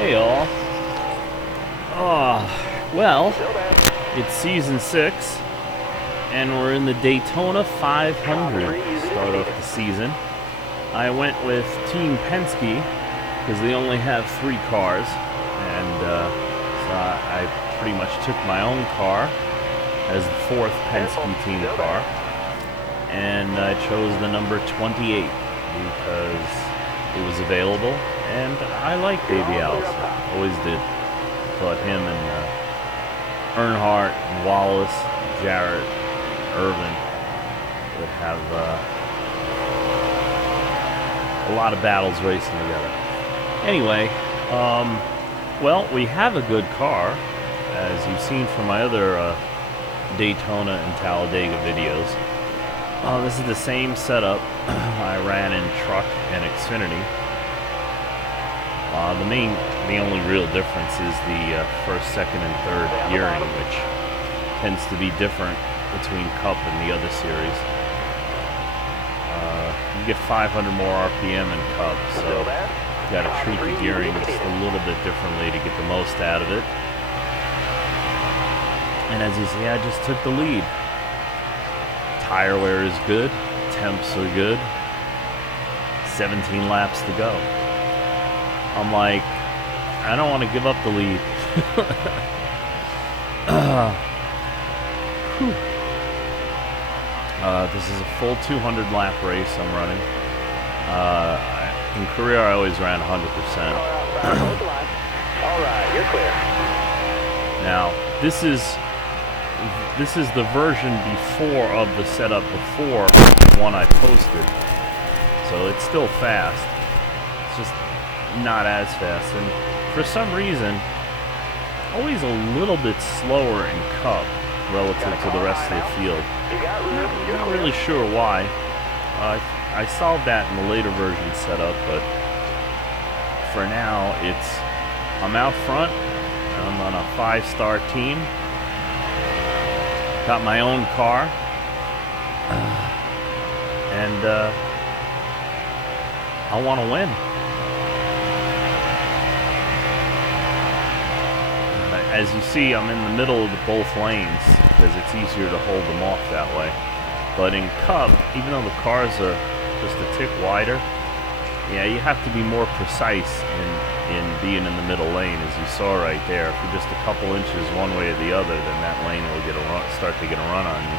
Hey all. Well, it's season 6, and we're in the Daytona 500 start off the season. I went with Team Penske because they only have 3 cars, and so I pretty much took my own car as the 4th Penske team car, and I chose the number 28 because it was available, and I like Davey Allison. Always did. Thought him and Earnhardt, and Wallace, Jarrett, Irvin would have a lot of battles racing together. Anyway, well, we have a good car, as you've seen from my other Daytona and Talladega videos. This is the same setup I ran in truck and Xfinity. The only real difference is the first, second, and third gearing, which tends to be different between Cup and the other series. You get 500 more RPM in Cup, so you got to treat the gearing just a little bit differently to get the most out of it. And as you see, I just took the lead. Tire wear is good, temps are good, 17 laps to go. I'm like, I don't want to give up the lead. This is a full 200 lap race I'm running. In career, I always ran 100%. All right, you're clear. Now, this is the version before of the setup before the one I posted. So it's still fast. It's just not as fast. And for some reason, always a little bit slower in Cup relative to the rest of the field. Not really sure why. I solved that in the later version setup, but for now, I'm out front. I'm on a 5-star team. Got my own car, and I want to win. As you see, I'm in the middle of both lanes because it's easier to hold them off that way. But in Cup, even though the cars are just a tick wider, yeah, you have to be more precise in being in the middle lane, as you saw right there. If you're just a couple inches one way or the other, then that lane will start to get a run on you.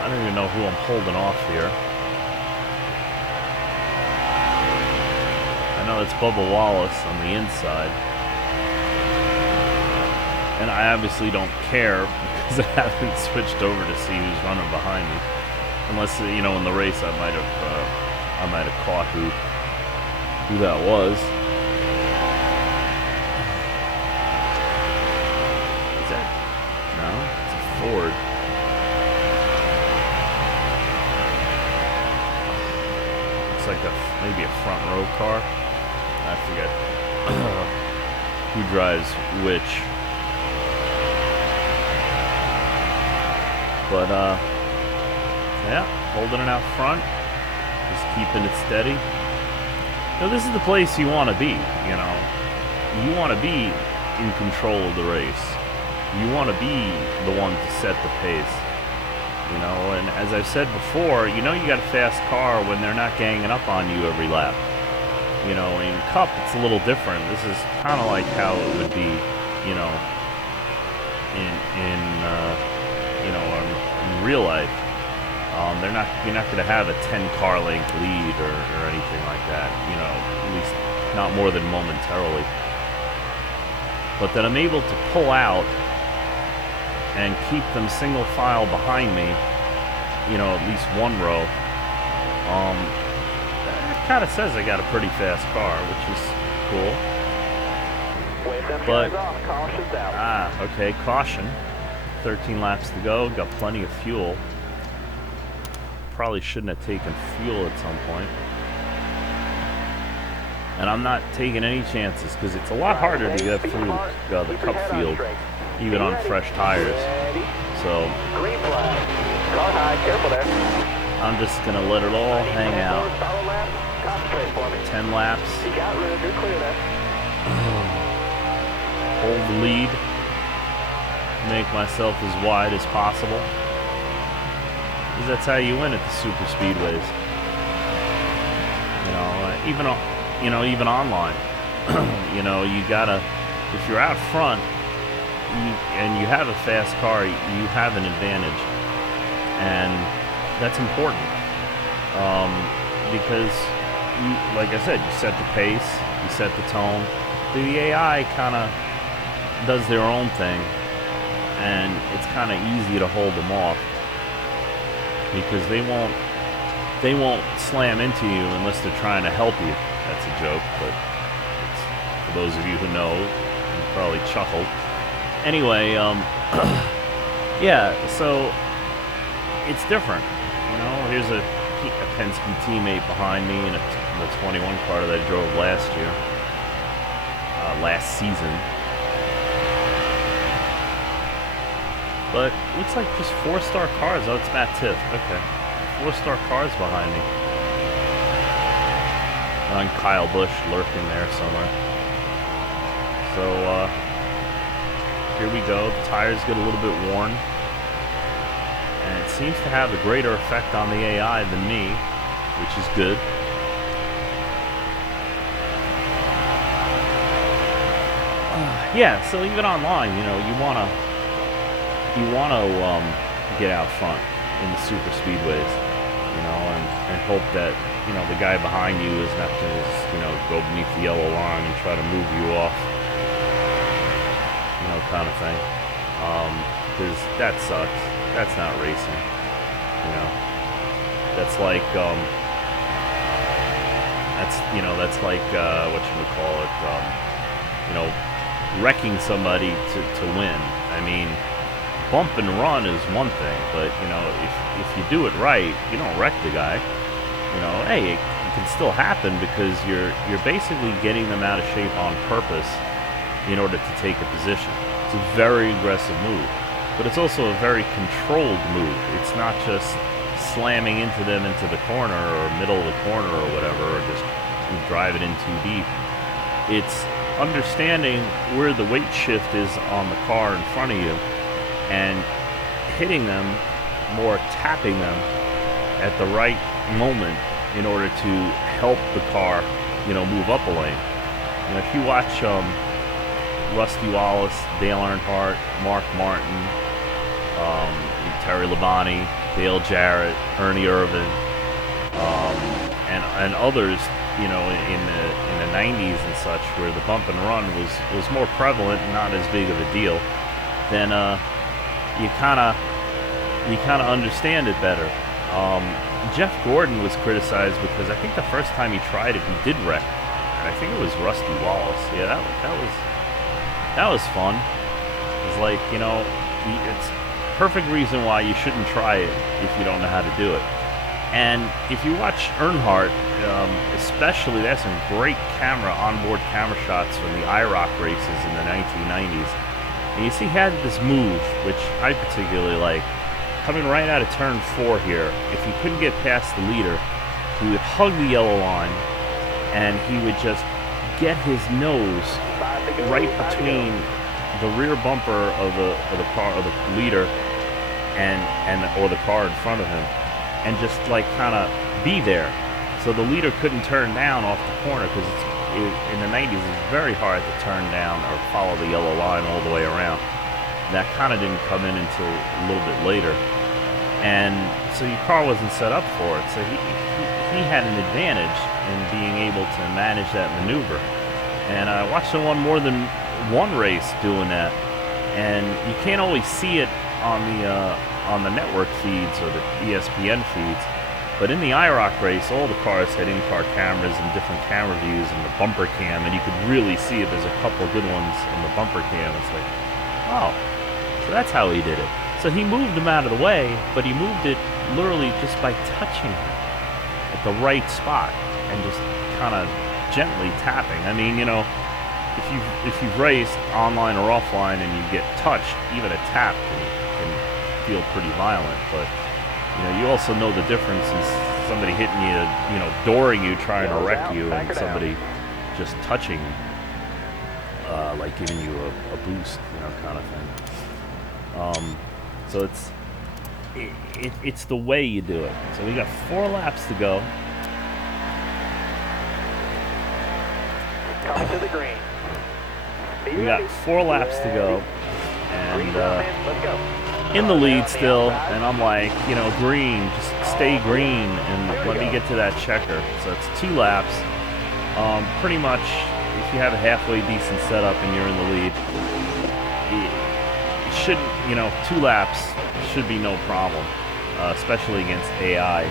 I don't even know who I'm holding off here. I know it's Bubba Wallace on the inside. And I obviously don't care because I haven't switched over to see who's running behind me. Unless, in the race I might have caught who that was. Is that? No, it's a Ford. Looks like maybe a front row car. I forget who drives which. But yeah, holding it out front, just keeping it steady. This is the place you want to be, You want to be in control of the race. You want to be the one to set the pace, And as I've said before, you got a fast car when they're not ganging up on you every lap. In Cup, it's a little different. This is kind of like how it would be, in real life. You're not going to have a 10-car length lead or anything like that, at least not more than momentarily. But that I'm able to pull out and keep them single file behind me, at least one row. That kind of says I got a pretty fast car, which is cool. But, okay, caution. 13 laps to go, got plenty of fuel. Probably shouldn't have taken fuel at some point. And I'm not taking any chances because it's a lot harder to get through the Cup field, even on fresh tires. So I'm just going to let it all hang out. 10 laps. Hold the lead. Make myself as wide as possible. Because that's how you win at the super speedways. Even online. You gotta, if you're out front and you have a fast car, you have an advantage. And that's important. Because like I said, you set the pace, you set the tone. The AI kind of does their own thing, and it's kind of easy to hold them off because they won't slam into you unless they're trying to help you. That's a joke, but for those of you who know, you probably chuckled. Anyway, yeah, so it's different. Here's a Penske teammate behind me in the 21 car that I drove last season. But looks like just 4-star cars. Oh, it's Matt Tiff. Okay. 4-star cars behind me. And Kyle Busch lurking there somewhere. So, here we go. The tires get a little bit worn. And it seems to have a greater effect on the AI than me, which is good. Yeah, so even online, you wanna get out front in the super speedways, and hope that the guy behind you is not to just go beneath the yellow line and try to move you off, kind of thing. Because that sucks. That's not racing. That's like wrecking somebody to win. I mean, bump and run is one thing, but if you do it right, you don't wreck the guy. Hey, it can still happen because you're basically getting them out of shape on purpose in order to take a position. It's a very aggressive move, but it's also a very controlled move. It's not just slamming into them into the corner or middle of the corner or whatever, or just drive it in too deep. It's understanding where the weight shift is on the car in front of you and hitting them, more tapping them at the right moment in order to help the car, move up a lane. If you watch Rusty Wallace, Dale Earnhardt, Mark Martin, Terry Labonte, Dale Jarrett, Ernie Irvan, and others, in the 90s and such, where the bump and run was more prevalent and not as big of a deal, then you kind of understand it better. Jeff Gordon was criticized because I think the first time he tried it, he did wreck, and I think it was Rusty Wallace. Yeah, that was fun. It's like, it's perfect reason why you shouldn't try it if you don't know how to do it. And if you watch Earnhardt, especially, there's some great onboard camera shots from the IROC races in the 1990s. And you see he had this move, which I particularly like, coming right out of turn 4 here. If he couldn't get past the leader, he would hug the yellow line, and he would just get his nose right between the rear bumper of the car, of the leader, or the car in front of him, and just kind of be there, so the leader couldn't turn down off the corner, because in the 90s it's very hard to turn down or follow the yellow line all the way around. That kind of didn't come in until a little bit later, and so your car wasn't set up for it. So he had an advantage in being able to manage that maneuver. And I watched him on more than one race doing that, and you can't always see it on the network feeds or the ESPN feeds. But in the IROC race, all the cars had in-car cameras and different camera views and the bumper cam, and you could really see it. There's a couple of good ones in the bumper cam. It's like, oh, so that's how he did it. So he moved him out of the way, but he moved it literally just by touching him at the right spot and just kind of gently tapping. I mean, if you've raced online or offline and you get touched, even a tap can feel pretty violent, but you also know the difference in somebody hitting you, you know, dooring you, trying to wreck you, and somebody just touching, like giving you a boost, you know, kind of thing. So it's the way you do it. So we got 4 laps to go. Coming to the green. We got 4 laps to go, and in the lead still, and I'm like, you know, green, just stay green, and let me get to that checker. So it's 2 laps. Pretty much, if you have a halfway decent setup and you're in the lead, it shouldn't, you know, 2 laps should be no problem, especially against AI.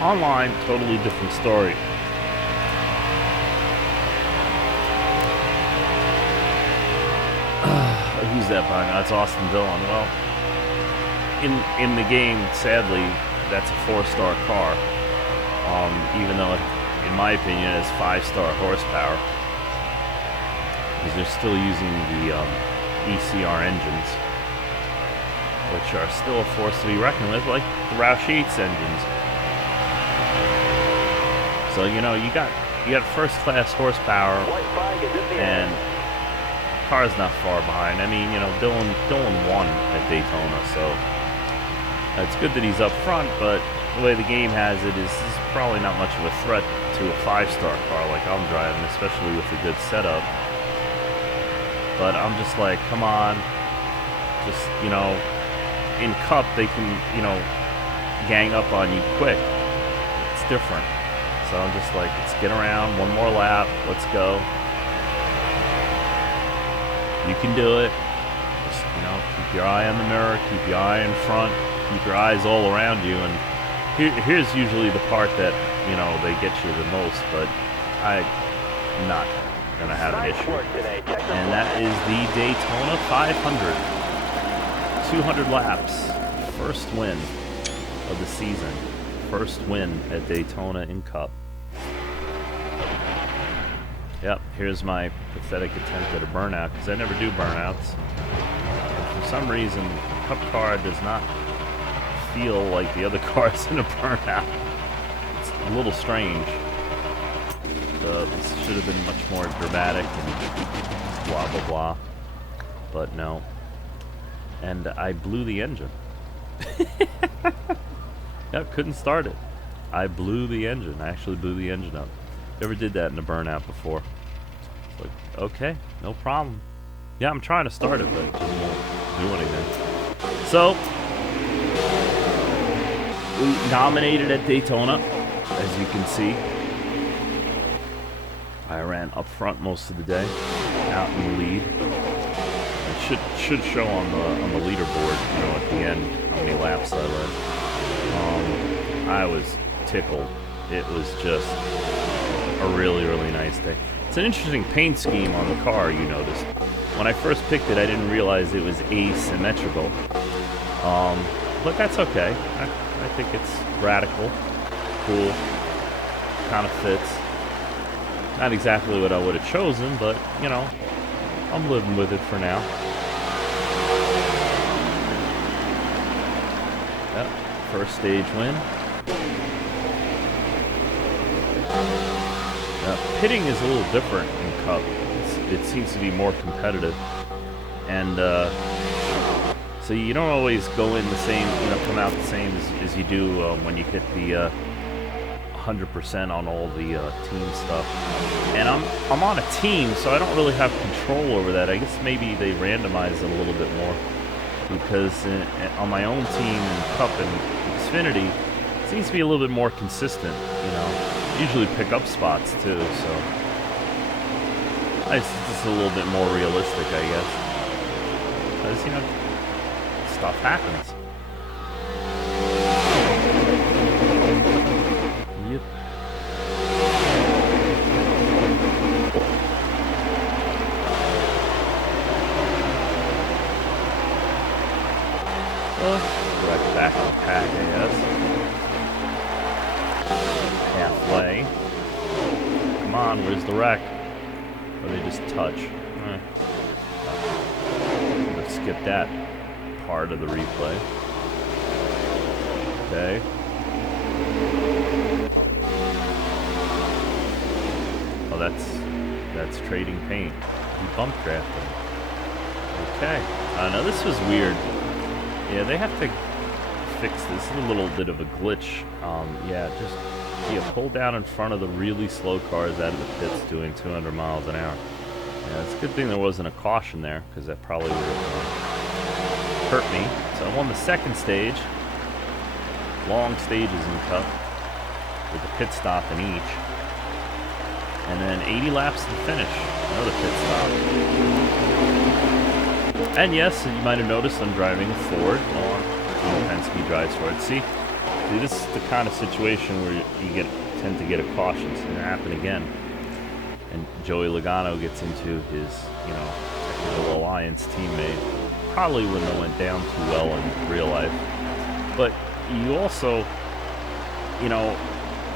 Online, totally different story. Who's that by? That's Austin Dillon. Well, in the game, sadly, that's a 4-star car. Even though, in my opinion, it has 5-star horsepower, because they're still using the ECR engines, which are still a force to be reckoned with, like the Roush Yates engines. So you know, you got first-class horsepower, and car's not far behind. I mean, you know, Dillon won at Daytona, so it's good that he's up front, but the way the game has it is probably not much of a threat to a 5-star car like I'm driving, especially with a good setup. But I'm just like, come on, just, you know, in Cup they can, you know, gang up on you quick. It's different. So I'm just like, let's get around, 1 more lap, let's go. You can do it. Just, you know, keep your eye on the mirror, keep your eye in front, keep your eyes all around you. And here's usually the part that, you know, they get you the most, but I'm not going to have an issue. And that is the Daytona 500. 200 laps. First win of the season. First win at Daytona in Cup. Yep, here's my pathetic attempt at a burnout, because I never do burnouts. And for some reason, the Cup car does not feel like the other cars in a burnout. It's a little strange. This should have been much more dramatic and blah, blah, blah. But no. And I blew the engine. Yep, couldn't start it. I blew the engine. I actually blew the engine up. Never did that in a burnout before. It's like, okay, no problem. Yeah, I'm trying to start it, but it just won't do anything. So, we dominated at Daytona, as you can see. I ran up front most of the day, out in the lead. It should show on the leaderboard, you know, at the end how many laps I led. I was tickled. It was just a really, really nice day. It's an interesting paint scheme on the car, you noticed. When I first picked it, I didn't realize it was asymmetrical. But that's okay. I think it's radical, cool, kind of fits. Not exactly what I would have chosen, but, you know, I'm living with it for now. Yep, first stage win. Pitting is a little different in Cup. It seems to be more competitive, and so you don't always go in the same, you know, come out the same as you do when you hit the 100% on all the team stuff. And I'm on a team, so I don't really have control over that. I guess maybe they randomize it a little bit more, because on my own team in Cup and Xfinity, it seems to be a little bit more consistent, you know. Usually pick up spots too, so it's just a little bit more realistic, I guess. Because, you know, stuff happens. Yep. Right back on pack, I guess. Halfway. Come on, where's the wreck? Or they just touch. Let's skip that part of the replay. Okay. that's trading paint. He bump drafted. Okay. Now this was weird. Yeah, they have to fix this. This is a little bit of a glitch. Pull down in front of the really slow cars out of the pits doing 200 miles an hour. Yeah, it's a good thing there wasn't a caution there, because that probably would have hurt me. So I'm on the second stage. Long stages in Cup, with a pit stop in each. And then 80 laps to the finish. Another pit stop. And yes, you might have noticed I'm driving a Ford. Penske drives Ford. See, this is the kind of situation where you tend to get a caution. It's going to happen again. And Joey Logano gets into his, technical alliance teammate. Probably wouldn't have went down too well in real life. But you also,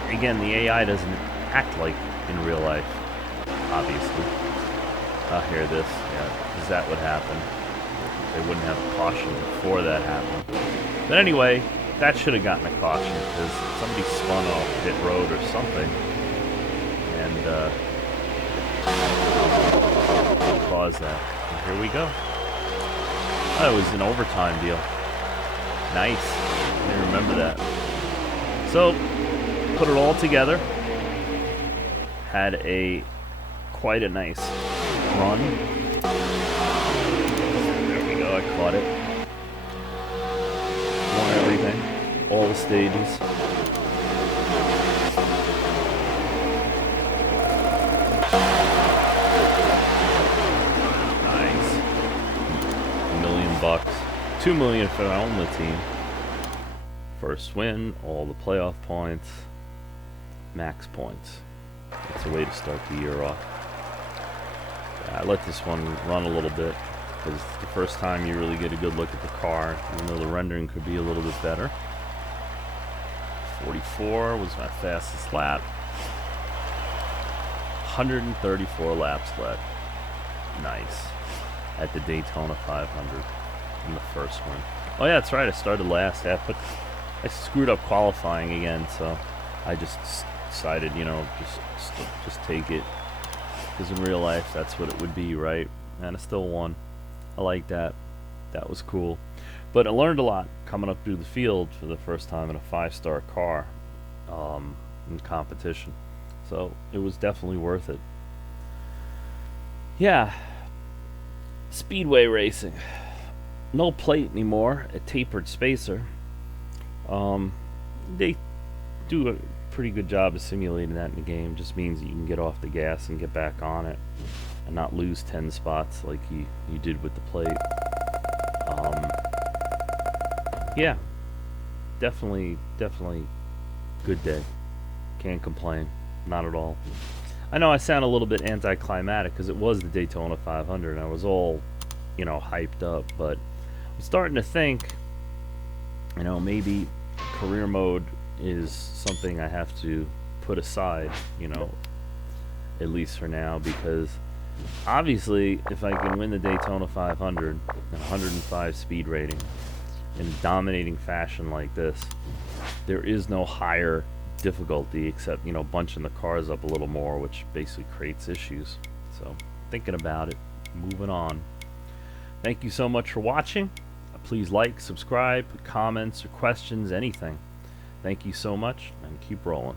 again, the AI doesn't act like in real life, obviously. I'll hear this. Yeah, is that what happened? They wouldn't have a caution before that happened. But anyway, that should have gotten a caution because somebody spun off pit road or something. And caused that. And here we go. Oh, it was an overtime deal. Nice. I remember that. So, put it all together. Had quite a nice run. There we go, I caught it. Won everything. All the stages. Nice. $1 million. $2 million if I own the team. First win, all the playoff points, max points. It's a way to start the year off. I let this one run a little bit because it's the first time you really get a good look at the car, even though the rendering could be a little bit better. 44 was my fastest lap. 134 laps left. Nice. At the Daytona 500 in the first one. Oh yeah, that's right. I started last. I screwed up qualifying again, so I just decided, just take it. Because in real life, that's what it would be, right? And I still won. I like that. That was cool. But I learned a lot coming up through the field for the first time in a 5-star car in competition. So it was definitely worth it. Yeah. Speedway racing. No plate anymore. A tapered spacer. They do a pretty good job of simulating that in the game. Just means you can get off the gas and get back on it and not lose 10 spots like you did with the plate. Yeah, definitely good day. Can't complain, not at all. I know I sound a little bit anticlimactic because it was the Daytona 500 and I was all, hyped up, but I'm starting to think, maybe career mode is something I have to put aside, at least for now, because obviously if I can win the Daytona 500 and 105 speed rating in a dominating fashion like this, there is no higher difficulty except, bunching the cars up a little more, which basically creates issues. So, thinking about it, moving on. Thank you so much for watching. Please like, subscribe, put comments or questions, anything. Thank you so much, and keep rolling.